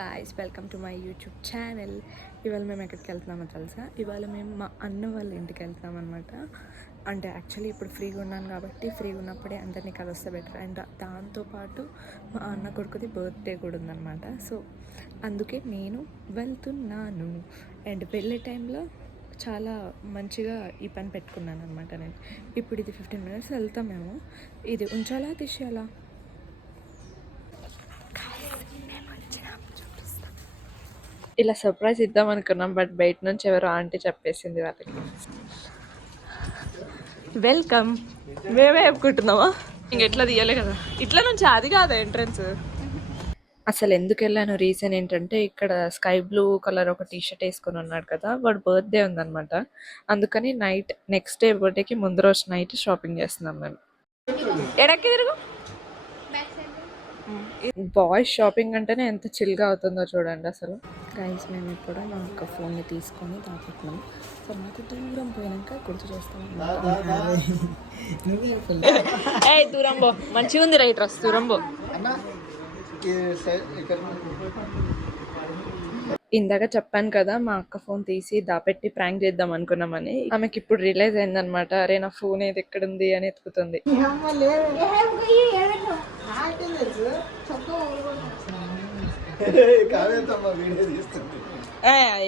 Guys, welcome to my YouTube channel. ఇవాళ మేము ఎక్కడికి వెళ్తున్నామో తెలుసా? ఇవాళ మేము మా అన్న వాళ్ళ ఇంటికి వెళ్తున్నాం అనమాట. అంటే యాక్చువల్లీ ఇప్పుడు ఫ్రీగా ఉన్నాను కాబట్టి ఫ్రీగా ఉన్నప్పుడే అందరినీ కలిస్తే బెటర్. అండ్ దాంతోపాటు మా అన్న కొడుకుది బర్త్డే కూడా ఉందన్నమాట. సో అందుకే నేను వెళ్తున్నాను. అండ్ వెళ్ళే టైంలో చాలా మంచిగా ఈ పని పెట్టుకున్నాను అనమాట. నేను ఇప్పుడు ఇది 15 minutes వెళ్తాం మేము. ఇది ఉంచాలా తీసేయాలా? ఇలా సర్ప్రైజ్ ఇద్దాం అనుకున్నాం, బట్ బయట నుంచి ఎవరో ఆంటీ చెప్పేసింది వాళ్ళకి. వెల్కమ్. మేమే చెప్పుకుంటున్నామా? ఇంకెట్లా తీయాలి కదా, ఇట్లా నుంచి అది కాదా ఎంట్రన్స్. అసలు ఎందుకు వెళ్ళాను రీజన్ ఏంటంటే, ఇక్కడ స్కై బ్లూ కలర్ ఒక టీషర్ట్ వేసుకొని ఉన్నాడు కదా, వాడు బర్త్డే ఉందన్నమాట. అందుకని నెక్స్ట్ డే బర్త్డేకి ముందు రోజు నైట్ షాపింగ్ చేస్తున్నాం మేము. ఎడక్కి తిరుగు. బాయ్స్ షాపింగ్ అంటేనే ఎంత చిల్గా అవుతుందో చూడండి అసలు. గైస్, మేము ఇప్పుడు మా అక్క ఫోన్ని తీసుకొని దాపెట్టినాం. సో మాకు దూరం పోయినాక గుర్తు చేస్తాం. దూరం పో, మంచిగా ఉంది రైట్ రస్. దూరం పో. ఇందాక చెప్పాను కదా, మా అక్క ఫోన్ తీసి దాపెట్టి ప్రాంక్ చేద్దాం అనుకున్నామని. ఆమెకి ఇప్పుడు రియలైజ్ అయిందనమాట, అరే నా ఫోన్ ఏది ఎక్కడుంది అని ఎత్తుకుతుంది.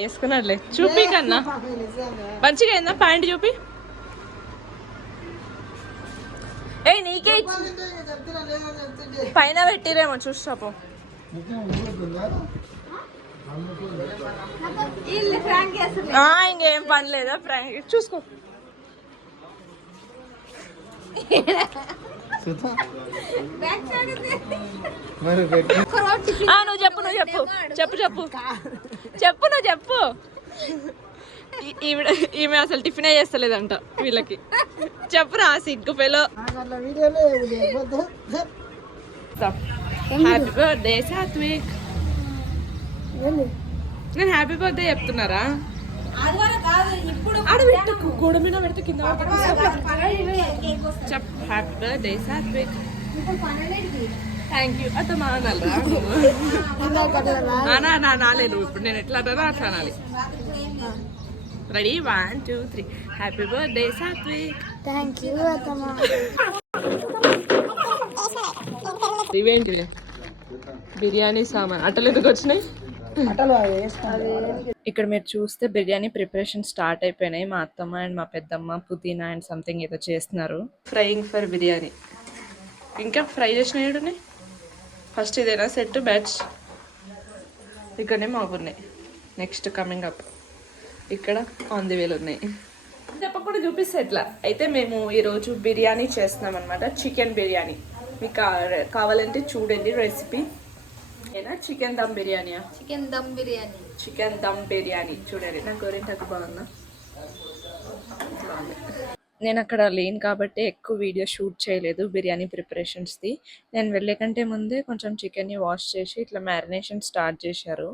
వేసుకున్నాడులే. చూపి కన్నా మంచిగా అయిందా ప్యాంట్? చూపి. నీకే పైన పెట్టిరేమో చూసాపో. ఇంకేం పని లేదా? ప్రాంక్ చూసుకో. నువ్వు చెప్పు నువ్వు చెప్పు. ఈమె అసలు టిఫిన్ చేస్తలేదంట వీళ్ళకి. చెప్పురా సిగ్గు ఫెలో. Happy birthday Satvik. నేను హ్యాపీ బర్త్డే చెప్తున్నారా? గోడ మీద పెడితే కింద చెప్. Happy birthday Satvik. Thank you. అత మా నాలేదు. ఇప్పుడు నేను ఎట్లా అన్నానో అట్లా అనాలి. Ready? 1 2 3. Happy birthday Satvik. Thank you అత్తమ్మ. ఇవేంటి? బిర్యానీ సామాన్. అట్టలు ఎందుకు వచ్చినాయి? ఇక్కడ మీరు చూస్తే బిర్యానీ ప్రిపరేషన్ స్టార్ట్ అయిపోయినాయి. మా అత్తమ్మ అండ్ మా పెద్దమ్మ పుదీనా అండ్ సంథింగ్ ఏదో చేస్తున్నారు. Frying for biryani. ఇంకా ఫ్రై చేసినవి ఫస్ట్ ఇదేనా సెట్ బ్యాచ్? ఇక్కడనే మాకున్నాయి. Next coming up. ఇక్కడ ఆన్ ది వేలు ఉన్నాయి. చెప్పకుండా చూపిస్తే ఎట్లా. అయితే మేము ఈరోజు బిర్యానీ చేస్తున్నాం అనమాట. చికెన్ బిర్యానీ. మీకు కావాలంటే చూడండి రెసిపీ. ఏనా చికెన్ దమ్ బిర్యానీయా? చికెన్ దమ్ బిర్యానీ చూడండి. నా గోరింటాకు బాగుందా? నేను అక్కడ లేను కాబట్టి ఎక్కువ వీడియో షూట్ చేయలేదు బిర్యానీ ప్రిపరేషన్స్ది. నేను వెళ్ళే కంటే ముందే కొంచెం చికెన్ని వాష్ చేసి ఇట్లా మ్యారినేషన్ స్టార్ట్ చేశారు.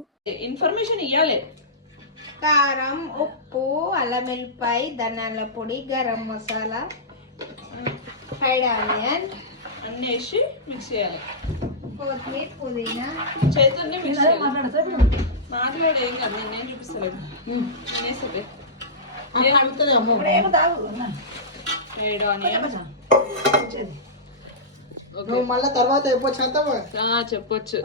ఇన్ఫర్మేషన్ ఇవ్వాలి. కారం, ఉప్పు, అల్లం వెల్లిపాయ, ధనియాల పొడి, గరం మసాలా, ఫ్రైడ్ ఆనియన్ అన్నీ వేసి మిక్స్ చేయాలి. కొత్తిమీర, పుదీనా చేతుల్ని మిక్స్ చేయాలి. మాట్లాడే ఏం కాదు, నేను చూపిస్తలేదు. చెప్పొచ్చు.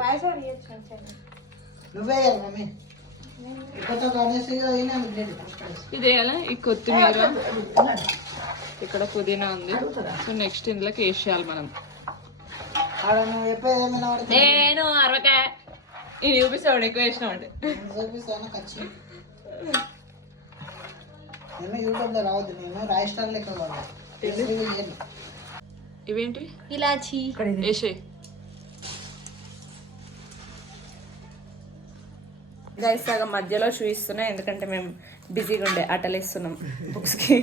ఇదేయాలా? ఈ కొత్తిమీర, ఇక్కడ పుదీనా ఉంది. సో నెక్స్ట్ ఇందులోకి వేసేయాలి మనం. నేను అరవకాయ ఇది చూపిస్తాడు. ఎక్కువ వేసినాం అంటే ఇవేంటి? ఇలాచి వేసే. గైస్ సగం మధ్యలో చూపిస్తున్నాం ఎందుకంటే మేము బిజీగా ఉండే అటలేస్తున్నాం బుక్స్కి.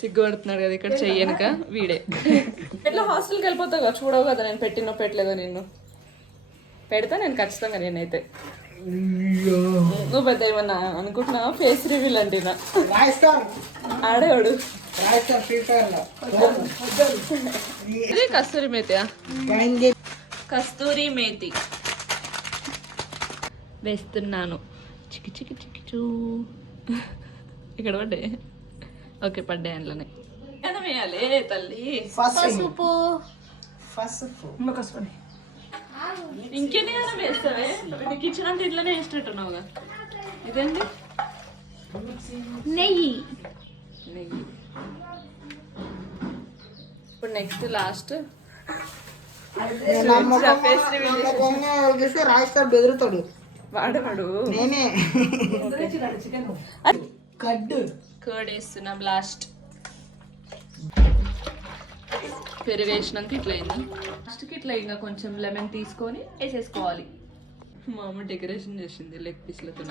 సిగ్గుపడుతున్నాడు కదా ఇక్కడ చెయ్యనుక వీడే. ఎట్లా హాస్టల్కి వెళ్ళిపోతావు కదా, చూడవు కదా నేను పెట్టినో పెట్టలేదో. నిన్ను పెడతా నేను ఖచ్చితంగా. నేనైతే నువ్వు పెద్ద ఏమన్నా అనుకుంటున్నా ఫేస్ రివీల్ అంటే ఆడేవాడు. ఇది కస్తూరి మేతి. కస్తూరి మేతి వేస్తున్నాను. చికి చికి చికి చూ. ఇక్కడ పడ్డాయి. ఓకే, పడ్డాయి అందులోనే. ఎలా వేయాలి తల్లి? పసుపు. ఇంకేనే వేస్తావే? కిచెన్ అంటే ఇట్లానే వేసినట్టున్నావుగా. ఇదేంటి? నెయ్యి. నెయ్యి. ఇప్పుడు నెక్స్ట్ లాస్ట్ రాయిస్తాడు, బెదురుతాడు. వాడవాడు నేనే కడ్డు కర్డ్ వేస్తున్నాం. లాస్ట్ పెరుగు వేసినాక ఇట్లా అయింది. లాస్ట్కి ఇట్లా ఇంకా కొంచెం లెమన్ తీసుకొని వేసేసుకోవాలి. మా అమ్మ డెకరేషన్ చేసింది లెగ్ పీస్లతో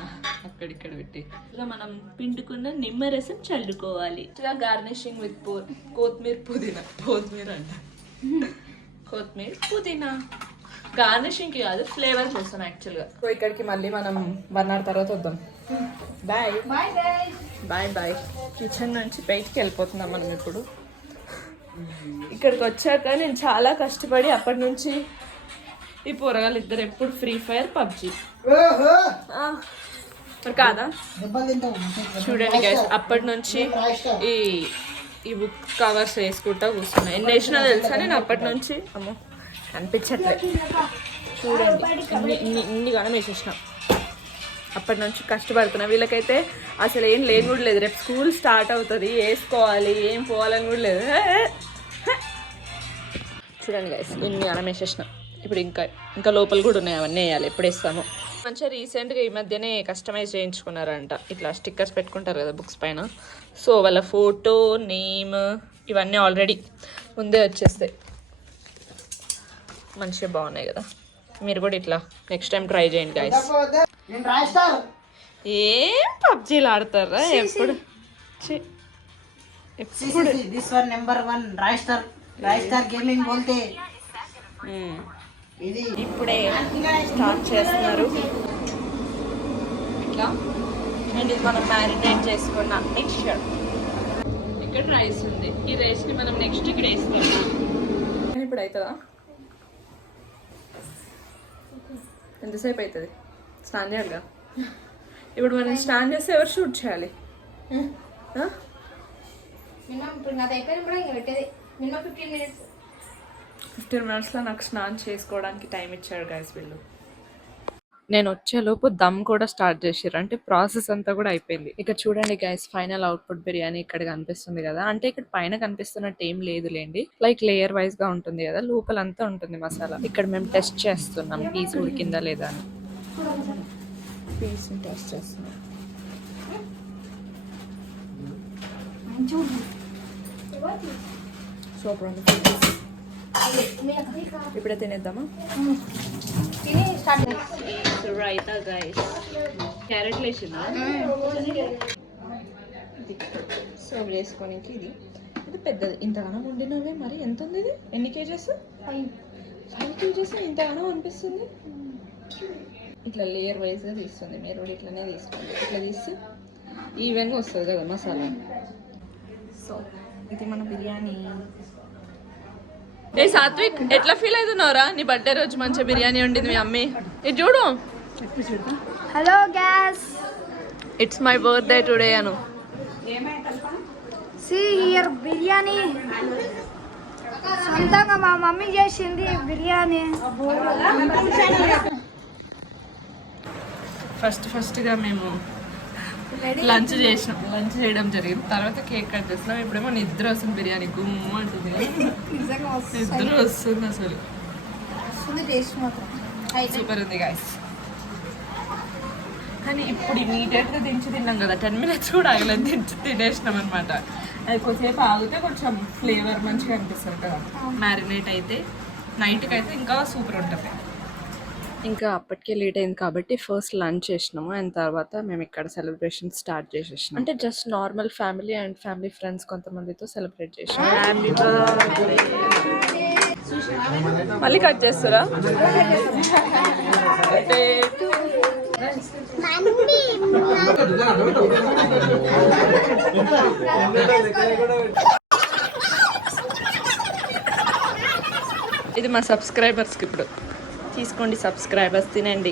అక్కడిక్కడ పెట్టి. ఇలా మనం పిండుకున్న నిమ్మరసం చల్లుకోవాలి. ఇలా గార్నిషింగ్ విత్ కొత్తిమీర పుదీనా. కొత్తిమీర అంట, కొత్తిమీర పుదీనా. గార్నిషింగ్కి కాదు, ఫ్లేవర్ కోసం యాక్చువల్గా. సో ఇక్కడికి మళ్ళీ మనం 1 hour తర్వాత వద్దాం. Bye bye guys. Bye bye. Kitchen నుంచి బయటికి వెళ్ళిపోతున్నాం మనం ఇప్పుడు. ఇక్కడికి వచ్చాక నేను చాలా కష్టపడి అప్పటి నుంచి ఈ పోరగాళ్ళు ఇద్దరు ఎప్పుడు ఫ్రీ ఫైర్ పబ్జి మరి కాదా చూడండి గైస్. అప్పటి నుంచి ఈ బుక్ కవర్స్ వేసుకుంటా కూర్చున్నా. ఎన్ని వేసినా తెలుసా నేను అప్పటి నుంచి. అమ్మో కనిపించట్లేదు చూడండి, ఇన్ని గానం వేసేసిన. అప్పటి నుంచి కష్టపడుతున్నా. వీళ్ళకైతే అసలు ఏం లేని కూడా లేదు. రేపు స్కూల్ స్టార్ట్ అవుతుంది, వేసుకోవాలి, ఏం పోవాలని కూడా లేదు. చూడండి గైస్, ఇన్ని గానం వేసేసిన. ఇప్పుడు ఇంకా లోపల కూడా ఉన్నాయి, అవన్నీ వేయాలి. ఎప్పుడు వేస్తాము. మంచిగా రీసెంట్గా ఈ మధ్యనే కస్టమైజ్ చేయించుకున్నారంట. ఇట్లా స్టిక్కర్స్ పెట్టుకుంటారు కదా బుక్స్ పైన. సో వాళ్ళ ఫోటో, నేమ్ ఇవన్నీ ఆల్రెడీ ముందే వచ్చేస్తాయి. మంచిగా బాగున్నాయి కదా. మీరు కూడా ఇట్లా నెక్స్ట్ టైం ట్రై చేయండి గైస్. ఏం పబ్జీలు ఆడతారా ఎప్పుడు? దిస్ వన్ నెంబర్ 1 రాయిస్టార్ గేమింగ్ బోల్తే. ఇది ఇప్పుడే స్టార్ట్ చేస్తున్నారు ఇట్లా. అండ్ ఇది మనం మ్యారినేట్ చేసుకున్న మిక్చర్. ఇక్కడ రైస్ ఉంది. ఈ రైస్ని మనం నెక్స్ట్ ఇక్కడ వేసుకున్నాం. ఇప్పుడు అవుతుందా? ఎంతసేపు అవుతుంది? స్నాన్ చేయాలిగా. ఇప్పుడు మనం స్నాన్ చేస్తే ఎవరు షూట్ చేయాలి? మినిమం ఇప్పుడు నాది అయిపోయిన కూడా ఇంకా పెట్టేది మినిమం 15 minutes. 15 minutesలో నాకు స్నానం చేసుకోవడానికి టైం ఇచ్చాడు గైస్ వీళ్ళు. నేను వచ్చేలోపు దమ్ కూడా స్టార్ట్ చేసారు. అంటే ప్రాసెస్ అంతా కూడా అయిపోయింది. ఇక చూడండి గైస్, ఫైనల్ అవుట్పుట్ బిర్యానీ ఇక్కడ కనిపిస్తుంది కదా. అంటే ఇక్కడ పైన కనిపిస్తున్నట్టు ఏం లేదులేండి, లైక్ లేయర్ వైజ్ గా ఉంటుంది కదా, లోపలంతా ఉంటుంది మసాలా. ఇక్కడ మేము టెస్ట్ చేస్తున్నాం పీస్ ఉడికిందా లేదా అని. పీస్ టెస్ట్ చేస్తున్నాం. సూపర్ ఉంది. ఇప్పుడే తినేద్దామా? రైతా గైస్, క్యారెట్లు వేసిందా సర్వ్ చేసుకోనికి. ఇది పెద్దది. ఇంతగానో వండినవే. మరి ఎంత ఉంది ఇది? ఎన్ని కేజెస్? 5 kgs. ఇంతగానో అనిపిస్తుంది. ఇట్లా లేయర్ వైజ్గా తీస్తుంది. మీరు కూడా ఇట్లనే తీసుకోండి. ఇట్లా తీస్తే ఈవెన్గా వస్తుంది కదా మసాలా. సో ఇది మన బిర్యానీ. ఏ సాత్విక్, ఎట్లా ఫీల్ అవుతున్నావురా? నీ బర్త్డే రోజు మంచిగా బిర్యానీ వండింది మీ అమ్మి. ఇది చూడు. Hello guys, it's my birthday today అను. See here biryani. సొంతంగా మా మమ్మీ చేసింది బిర్యానీ. ఫస్ట్గా మేము లంచ్ చేయడం జరిగింది. తర్వాత కేక్ కట్ చేస్తున్నాం. ఇప్పుడేమో నిద్ర వస్తుంది. బిర్యానీ గుమ్మ అంటుంది. నిద్ర వస్తుంది అసలు. సూపర్ ఉంది గాయస్. కానీ ఇప్పుడు ఇమీడియట్గా దించి తిన్నాం కదా, 10 minutes కూడా ఆగలేదు, దించి తినేసినాం అనమాట. అది కొద్దిసేపు ఆగితే కొంచెం ఫ్లేవర్ మంచిగా అనిపిస్తుంది కదా. మ్యారినేట్ అయితే నైట్కి అయితే ఇంకా సూపర్ ఉంటుంది. ఇంకా అప్పటికే లేట్ అయింది కాబట్టి ఫస్ట్ లంచ్ చేసినాము. అండ్ తర్వాత మేము ఇక్కడ సెలబ్రేషన్ స్టార్ట్ చేసేసినాం. అంటే just normal family and family friends కొంతమందితో సెలబ్రేట్ చేసినాం. Happy birthday. మళ్ళీ కట్ చేస్తారా? ఇది మా సబ్స్క్రైబర్స్కి ఇప్పుడు తీసుకోండి. సబ్స్క్రైబర్స్ తినండి.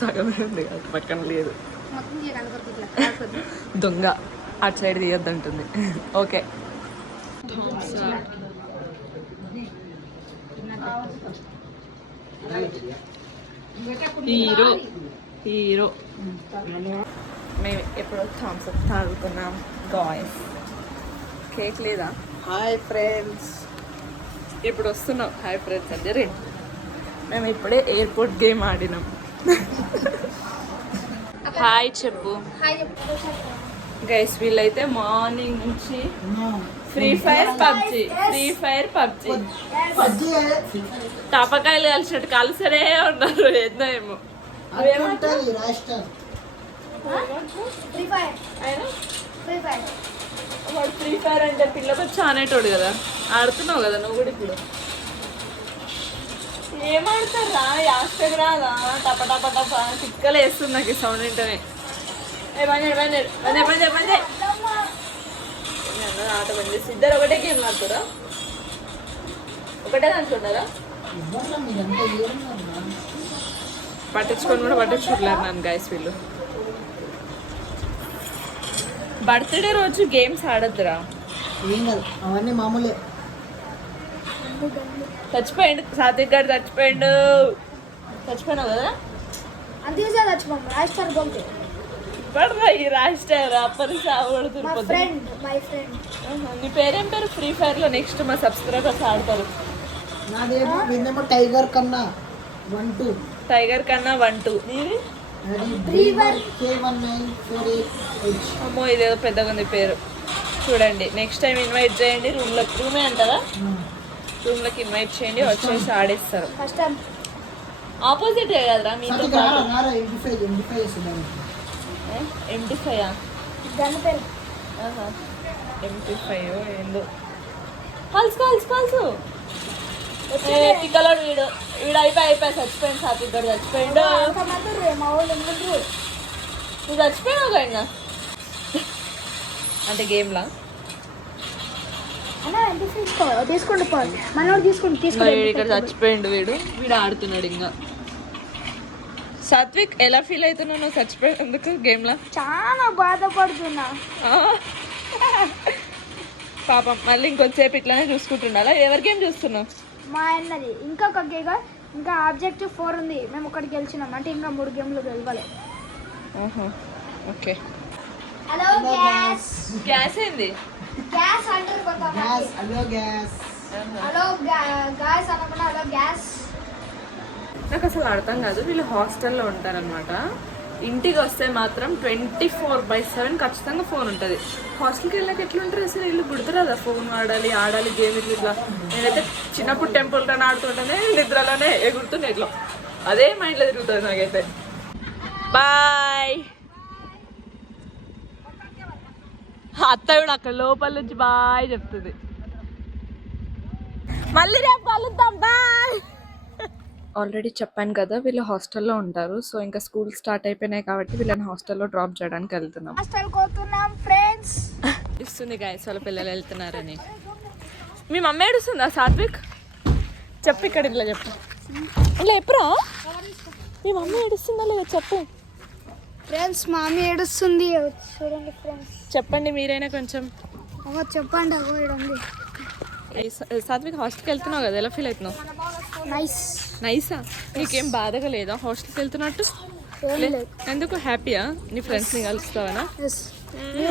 సగమే ఉంది కదా, పక్కన లేదు. మొత్తం తీయడానికి వరకు ఇట్లా కాకపోతే. దొంగ అటు సైడ్ తీయొద్దంటుంది. ఓకే హీరో హీరో మేము ఎప్పుడో థమ్స్అప్ తాగుతున్నాం గాయస్. కేక్ లేదా? Hi friends. ఇప్పుడు వస్తున్నాం. హాయ్ ఫ్రెండ్స్ అంటే రే. మేము ఇప్పుడే ఎయిర్పోర్ట్ గేమ్ ఆడినాం. హాయ్ చెప్పు హాయ్ చెప్పు. గైస్. వీళ్ళైతే మార్నింగ్ నుంచి ఫ్రీ ఫైర్ పబ్జి టపకాయలు కలిసినట్టు కలిసనే ఉన్నారు. ఏందో ఏమో ఫ్రీ ఫైర్ అయినా ఫ్రీ ఫైర్ వాడు ఫ్రీ ఫైర్ అంటే పిల్లలు చానేటోడు కదా, ఆడుతున్నావు కదా నువ్వు కూడా. ఇప్పుడు ఏమాడతారా? యాస్టగ్ రాదా? టప టప టప చిక్కలు వేస్తుంది నాకు ఈ సౌండ్ వింటనే. ఆట బంద్ చేసి ఇద్దరు ఒకటే గేమ్ ఆడుతారా? ఒకటే దాంట్లో ఉన్నారా? పట్టించుకొని కూడా పట్టించుకోలేరు నన్ను గైస్ వీళ్ళు. బర్త్డే రోజు గేమ్స్ ఆడద్దురా. ఏం కాదు, అవన్నీ మామూలే. చచ్చిపోయిండు సాత్విక్ గారు, చచ్చిపోయినావు కదా. అందుకే సార్ చచ్చిపోయాం. రాజస్థాన్ బొమ్మ పడరా ఈ రాష్ట్రాలు అప్పటి మై సాగుడుతురు. ఫ్రెండ్ నీ పేరేం పేరు? ఫ్రీ ఫైర్ లో నెక్స్ట్ మా సబ్స్క్రైబర్స్ ఆడతారు. నాదేమో నిన్నేమో టైగర్ కన్నా 1-2. టైగర్ కన్నా 1-2. నీది? K1948H. అమ్మో ఇదేదో పెద్దగా ఉంది పేరు. చూడండి నెక్స్ట్ టైం ఇన్వైట్ చేయండి. రూమే అంటారా? రూమ్లోకి ఇన్వైట్ చేయండి, వచ్చేసి ఆడిస్తారు. ఫస్ట్ టైం ఆపోజిట్ కదరా మీతో. MT5 గన్ పేరు MT5 ఏందో. కలుసు పిక్కలోడు వీడు అయిపోయి చచ్చిపోయింది. సాత్విక్ గారు చచ్చిపోయిండు. మా వాళ్ళు ఎందుకు నువ్వు చచ్చిపోయావు కదా అంటే గేమ్లా. అన్నా ఎంత తీసుకోండి పోవాలి మనోడు తీసుకోండి ఇక్కడ చచ్చిపోయిండు వీడు ఆడుతున్నాడు ఇంకా. సాత్విక్ ఎలా ఫీల్ అవుతున్నావు నువ్వు చచ్చిపోయేందుకు గేమ్లా? చాలా బాధపడుతున్నా. పాపం మళ్ళీ ఇంకొంచెంసేపు ఇట్లానే చూసుకుంటుండాలా? ఎవరి గేమ్ చూస్తున్నావు? మా అన్నది ఇంకొక గేగా ఇంకా ఆబ్జెక్టివ్ 4 ఉంది. మేము ఒకటి గెలిచినాం అంటే ఇంకా 3 గేమ్లు గెలవాలి. ఓకే. హలో గ్యాస్ ఏంది? గ్యాస్ అంటారు కొంతమంది. హలో గ్యాస్ అనకుండా హలో గ్యాస్. నాకు అసలు అర్థం కాదు. వీళ్ళు హాస్టల్లో ఉంటారనమాట. ఇంటికి వస్తే మాత్రం 24/7 ఖచ్చితంగా ఫోన్ ఉంటుంది. హాస్టల్కి వెళ్ళాక ఎట్లుంటారు అసలు? వీళ్ళు గుర్తురాదా ఫోన్ ఆడాలి గేమ్ ఇట్లా. నేనైతే చిన్నప్పుడు టెంపుల్ రన్ ఆడుతుంటేనే నిద్రలోనే ఎగురుతుంది ఇట్లా. అదే మైండ్లో తిరుగుతుంది నాకైతే. బాయ్. అత్త కూడా అక్కడ లోపల నుంచి బాయ్ చెప్తుంది. మళ్ళీ రేపు కలుద్దాం. బాయ్. ఆల్రెడీ చెప్పాను కదా వీళ్ళు హాస్టల్లో ఉంటారు. సో ఇంకా స్కూల్ స్టార్ట్ అయిపోయినాయి కాబట్టి వీళ్ళని హాస్టల్లో డ్రాప్ చేయడానికి వెళ్తున్నాం. హాస్టల్ పోతున్నాం ఫ్రెండ్స్. ఇస్తుంది గాయస్ వాళ్ళ పిల్లలు వెళ్తున్నారని. మీ మమ్మీ ఏడుస్తుందా సాత్విక్? చెప్పు ఇక్కడ ఇట్లా చెప్పు. ఇలా ఎప్పుడా మీ మమ్మీ ఏడుస్తుందా లేదా చెప్పు. ఫ్రెండ్స్ మమ్మీ ఏడుస్తుంది చూడండి ఫ్రెండ్స్. చెప్పండి మీరైనా కొంచెం. చెప్పండి అవ్వండి. సాత్విక్ హాస్టల్కి వెళ్తున్నావు కదా, ఎలా ఫీల్ అవుతున్నావు? నైసా? నీకేం బాధగా లేదా హాస్టల్కి వెళ్తున్నట్టు? ఎందుకు? హ్యాపీయా? నీ ఫ్రెండ్స్ని కలుస్తావనా? న్యూ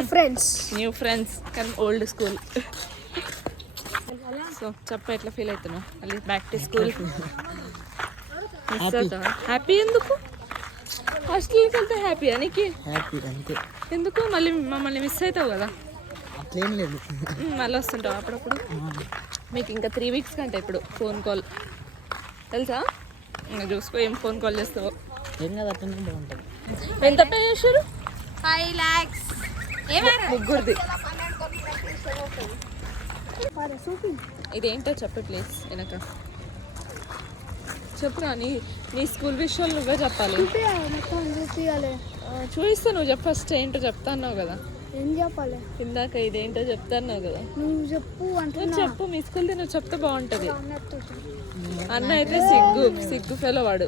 ఫ్రెండ్స్ కానీ ఓల్డ్ స్కూల్. సో చెప్ప ఎట్లా ఫీల్ అవుతున్నావు? మళ్ళీ బ్యాక్ టు స్కూల్ మిస్ అవుతావా? హ్యాపీ ఎందుకు? హాస్టల్కి వెళ్తే హ్యాపీయా నీకు? ఎందుకు? మళ్ళీ మమ్మల్ని మిస్ అవుతావు కదా. అట్లేం లేదు, మళ్ళీ వస్తుంటావు అప్పుడప్పుడు. మీకు ఇంకా 3 weeks కంటే ఇప్పుడు ఫోన్ కాల్ తెలుసా? ఇంకా చూసుకో ఏం ఫోన్ కాల్ చేస్తావో. ఏం కాదు, అట్లనే బాగుంటుంది. ఎంత పే చేశారు? 5 lakhs. ముగ్గురిది. ఇదేంటో చెప్పు ప్లీజ్. వెనక చెప్పురా. నీ స్కూల్ విషయాలు నువ్వే చెప్పాలి. చూపిస్తా. నువ్వు చెప్పు ఫస్ట్. ఏంటో చెప్తా అన్నావు కదా. ఏం చెప్పాలి? ఇందాక ఇదేంటో చెప్తా అన్నావు కదా. నువ్వు చెప్పు అంటే చెప్పు. మీ స్కూల్ది నువ్వు చెప్తే బాగుంటుంది. అన్న అయితే సిగ్గు ఫెలో వాడు.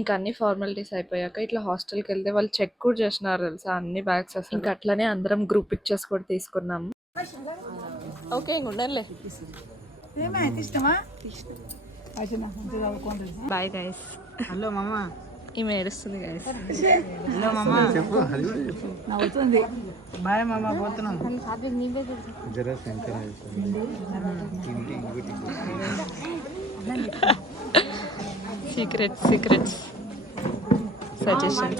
ఇంకా అన్ని ఫార్మాలిటీస్ అయిపోయాక ఇట్లా హాస్టల్కి వెళ్తే వాళ్ళు చెక్ కూడా చేసినారు తెలుసా అన్ని బ్యాగ్స్ అసలు. ఇంకా అట్లనే అందరం గ్రూప్ పిక్చర్స్ కూడా తీసుకున్నాం. ఓకే ఇంక ఉండనులే. Bye guys. హలో మామ. ఈమె ఏడుస్తుంది గైస్. హలో మామ. చెప్పు నవ్వుతుంది. బాయ్ మామ పోతున్నాం. Secrets suggestion.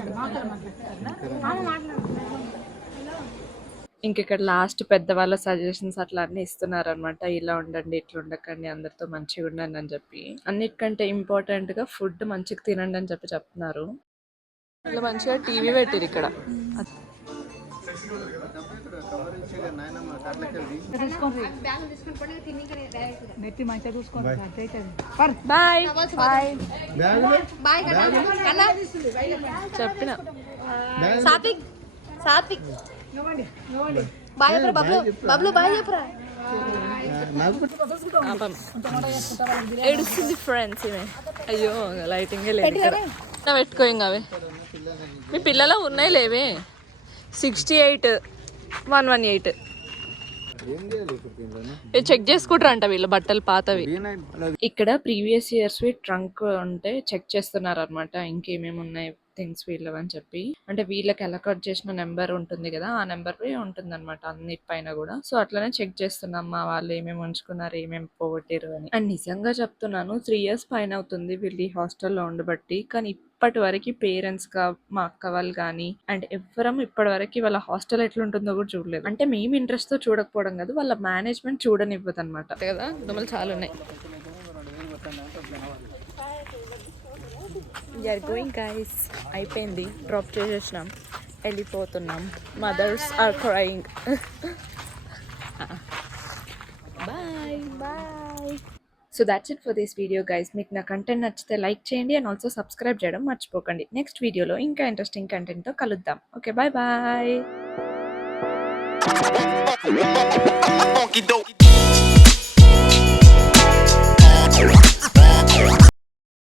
ఇంక ఇక్కడ లాస్ట్ పెద్దవాళ్ళ సజెషన్స్ అట్లా అన్నీ ఇస్తున్నారు అనమాట. ఇలా ఉండండి, ఇట్లా ఉండకండి, అందరితో మంచిగా ఉండండి అని చెప్పి. అన్నిటికంటే ఇంపార్టెంట్గా ఫుడ్ మంచిగా తినండి అని చెప్పి చెప్తున్నారు. ఇలా మంచిగా టీవీ పెట్టిరు ఇక్కడ. బాయ్ చెప్పిన సాత్విక్ బాయ్ చెప్పరా బబ్లు బాయ్ చెప్పరా. ఏడుస్తుంది ఫ్రెండ్స్ ఈమె. అయ్యో లైటింగే లేదు ఇక్కడ. పెట్టుకో ఇంకా అవి మీ పిల్లలు ఉన్నాయి లేవే. 68 118 చెక్ చేసుకుంటారంట వీళ్ళు బట్టలు పాతవి. ఇక్కడ ప్రీవియస్ ఇయర్స్ ట్రంక్ ఉంటే చెక్ చేస్తున్నారు అనమాట. ఇంకేమేమి ఉన్నాయి థింగ్స్ వీళ్ళవి అని చెప్పి. అంటే వీళ్ళకి అలకాట్ చేసిన నెంబర్ ఉంటుంది కదా, ఆ నెంబర్ ఉంటుంది అనమాట అన్నిటిపైన కూడా. సో అట్లనే చెక్ చేస్తున్నాం మా వాళ్ళు ఏమేమి ఉంచుకున్నారు, ఏమేమి పోగొట్టారు అని. అండ్ నిజంగా చెప్తున్నాను 3 years పైన అవుతుంది వీళ్ళు ఈ హాస్టల్లో ఉండబట్టి. కానీ ఇప్పటి వరకు పేరెంట్స్ గా మా అక్క వాళ్ళు కానీ అండ్ ఎవ్వరం ఇప్పటి వరకు వాళ్ళ హాస్టల్ ఎట్లుంటుందో కూడా చూడలేదు. అంటే మేము ఇంట్రెస్ట్ తో చూడకపోవడం కాదు, వాళ్ళ మేనేజ్మెంట్ చూడనివ్వదు అనమాట కదా. దొమ్మలు చాలా ఉన్నాయి. Going guys. అయిపోయింది, డ్రాప్ చేసేసినాం, వెళ్ళిపోతున్నాం. Mothers are crying. Bye bye. So that's it for this video guys. మీకు నా కంటెంట్ నచ్చితే లైక్ చేయండి అండ్ ఆల్సో సబ్స్క్రైబ్ చేయడం మర్చిపోకండి. నెక్స్ట్ వీడియోలో ఇంకా ఇంట్రెస్టింగ్ కంటెంట్తో కలుద్దాం. Okay bye bye.